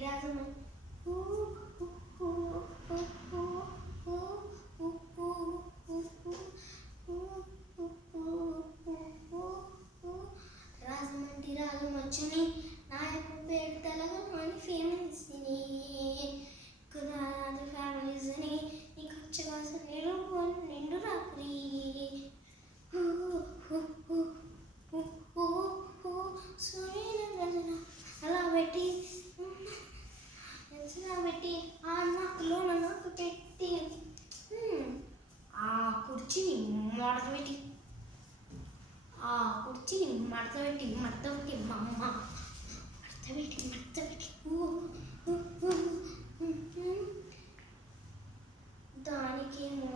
రాజమని రాజమండ్రి రాజమచ్చుని నాయకు పేరు తెలగమని famous కురాదు families అని నీకు వచ్చేవాసం నిండు రాత్రి సూర్యుని అలా పెట్టి ఆ నాకులో నాకు పెట్టి ఆ కుర్చీని మడతపెట్టి మడతపెట్టి మా అమ్మ మడతపెట్టి దానికేమో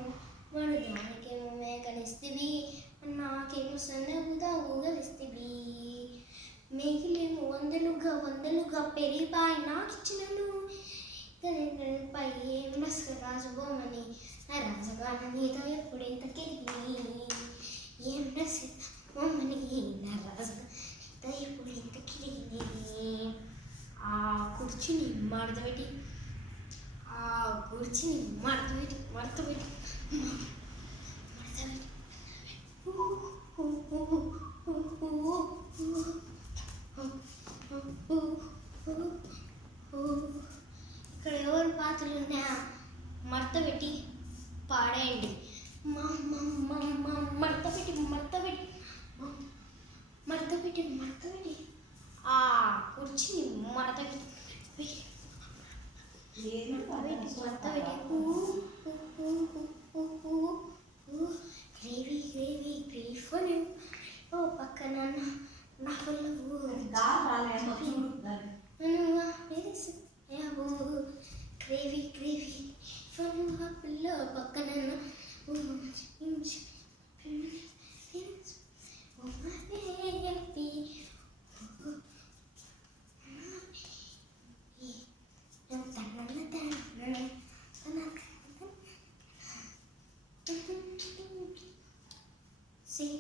మేకనిస్తివి నాకేమో సన్నగుదా ఊగలిస్తివి మేకలేమో వందలుగా పెరిగిపాయి నాకు ఇచ్చినను పై ఏం రాజుబొమ్మని నా రాజగాన నీతో ఎప్పుడు ఇంత కెరిగి ఏం బొమ్మని నా రాజుతో ఎప్పుడు ఇంత కెరిగి ఆ కుర్చీని మడతపెట్టి ఇక్కడ ఎవరు పాత్రలు ఉన్నాయా మడతపెట్టి పాడేయండి మడతపెట్టి ఆ కుర్చీని మడతపెట్టి గ్రేవీ ఫుల్ ఓ పక్కన నా ఫుల్ గ్రేవీ ఫుల్ పిల్ల పక్కన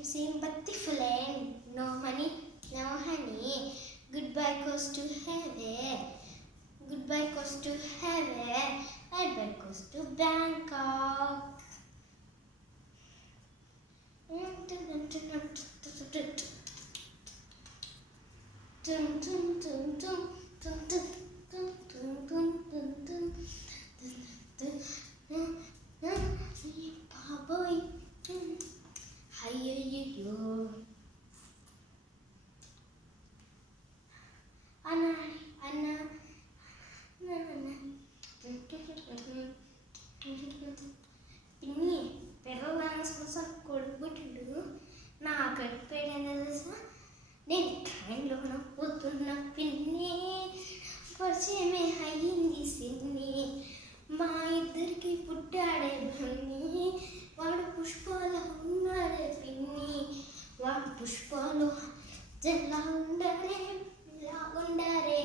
Same but different. No money, no honey. Goodbye goes to heaven. Goodbye goes to heaven. Bye goes to Bangkok. Baboy. అయ్యయ్యో అన్న పిన్ని పిల్లలు కొడుకుబుట్టిండు నా కడిపోయాడని తెలుసా నేను ట్రైన్లో పోతున్న పిన్ని పరిచయమే అయ్యింది సిన్ని మా ఇద్దరికి పుట్టాడే బన్ని వాడు పుష్పాలు ఉన్నాడే పిన్ని వాడు పుష్పాలు ఎలా ఉండారే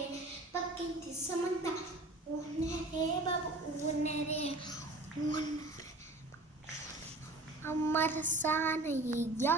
పక్కింటి సమంత ఉన్నరే బాబు ఉన్నరే అమ్మరసానయ్యా